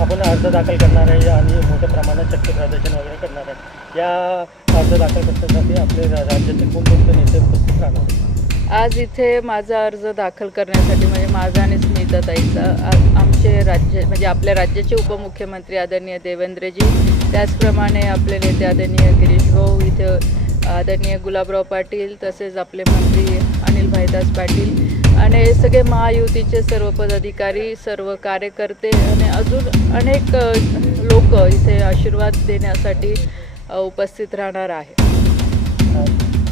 आपण अर्ज दाखल करणार आहे आणि मोठ्या प्रमाणात शक्ती प्रदर्शन वगैरे करणार आहे। या अर्ज दाखल करण्यासाठी आपले राज्यातील कोणकोणते नेते उपस्थित राहणार आहेत? आज इथे माझा अर्ज दाखल करण्यासाठी म्हणजे माझा आणि स्मिताताईचा आमचे राज्य म्हणजे आपल्या राज्याचे उपमुख्यमंत्री आदरणीय देवेंद्रजी, त्याचप्रमाणे आपले नेते आदरणीय गिरीश भाऊ, इथे आदरणीय गुलाबराव पाटील, तसेच आपले मंत्री अनिल भाईदास पाटील आणि सगळे महायुतीचे सर्व पदाधिकारी, सर्व कार्यकर्ते आणि अजून अनेक लोक इथे आशीर्वाद देण्यासाठी उपस्थित राहणार आहे।